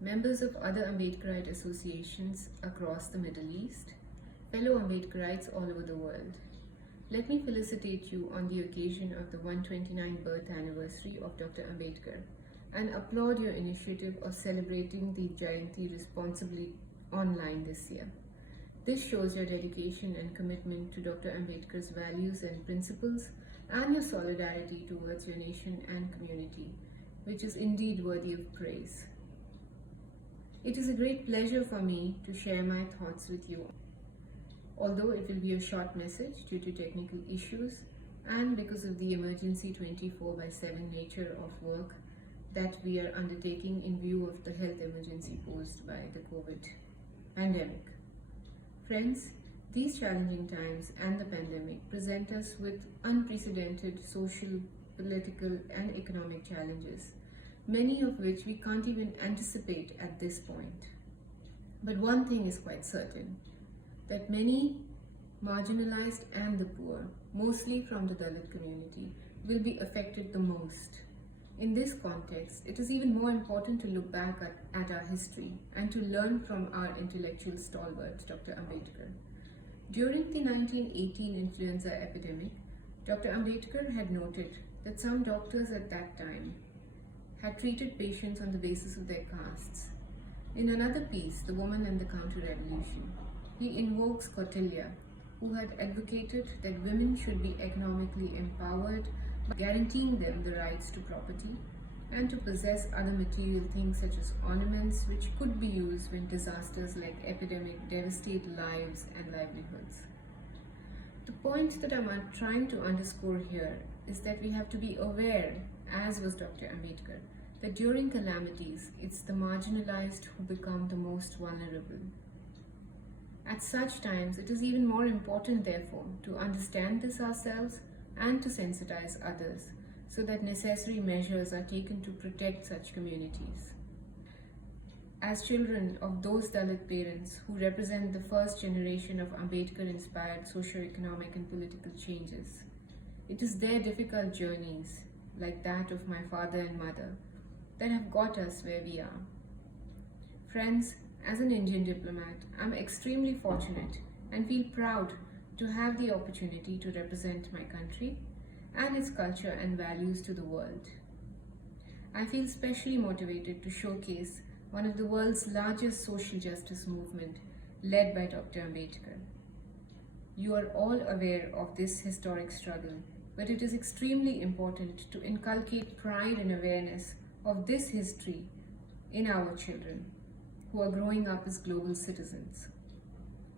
members of other Ambedkarite associations across the Middle East, fellow Ambedkarites all over the world. Let me felicitate you on the occasion of the 129th birth anniversary of Dr. Ambedkar and applaud your initiative of celebrating the Jayanti responsibly online this year. This shows your dedication and commitment to Dr. Ambedkar's values and principles and your solidarity towards your nation and community, which is indeed worthy of praise. It is a great pleasure for me to share my thoughts with you. Although it will be a short message due to technical issues and because of the emergency 24/7 nature of work that we are undertaking in view of the health emergency posed by the COVID pandemic. Friends, these challenging times and the pandemic present us with unprecedented social, political and economic challenges, many of which we can't even anticipate at this point. But one thing is quite certain, that many marginalized and the poor, mostly from the Dalit community, will be affected the most. In this context, it is even more important to look back at our history and to learn from our intellectual stalwart, Dr. Ambedkar. During the 1918 influenza epidemic, Dr. Ambedkar had noted that some doctors at that time had treated patients on the basis of their castes. In another piece, The Woman and the Counter-Revolution, he invokes Kautilya, who had advocated that women should be economically empowered by guaranteeing them the rights to property and to possess other material things such as ornaments which could be used when disasters like epidemic devastate lives and livelihoods. The point that I'm trying to underscore here is that we have to be aware, as was Dr. Ambedkar, that during calamities, it's the marginalized who become the most vulnerable. At such times, it is even more important, therefore, to understand this ourselves and to sensitize others so that necessary measures are taken to protect such communities. As children of those Dalit parents who represent the first generation of Ambedkar-inspired socio-economic and political changes, it is their difficult journeys, like that of my father and mother, that have got us where we are. Friends, as an Indian diplomat, I'm extremely fortunate and feel proud to have the opportunity to represent my country and its culture and values to the world. I feel specially motivated to showcase one of the world's largest social justice movement led by Dr. Ambedkar. You are all aware of this historic struggle, but it is extremely important to inculcate pride and awareness of this history in our children who are growing up as global citizens.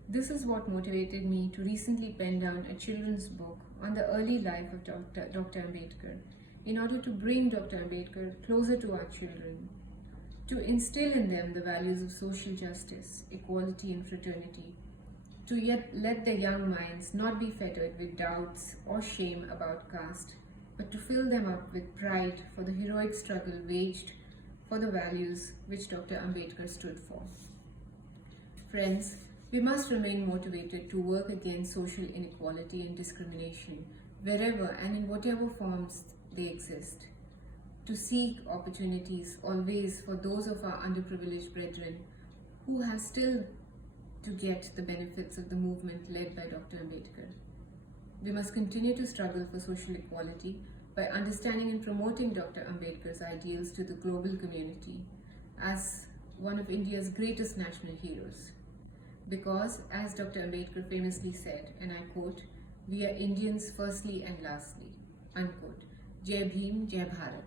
This is what motivated me to recently pen down a children's book on the early life of Dr. Ambedkar in order to bring Dr. Ambedkar closer to our children, to instill in them the values of social justice, equality and fraternity, to yet let their young minds not be fettered with doubts or shame about caste, but to fill them up with pride for the heroic struggle waged for the values which Dr. Ambedkar stood for. Friends, we must remain motivated to work against social inequality and discrimination wherever and in whatever forms they exist, to seek opportunities always for those of our underprivileged brethren who have still to get the benefits of the movement led by Dr. Ambedkar. We must continue to struggle for social equality by understanding and promoting Dr. Ambedkar's ideals to the global community as one of India's greatest national heroes. Because, as Dr. Ambedkar famously said, and I quote, "We are Indians firstly and lastly," unquote. Jai Bhim, Jai Bharat.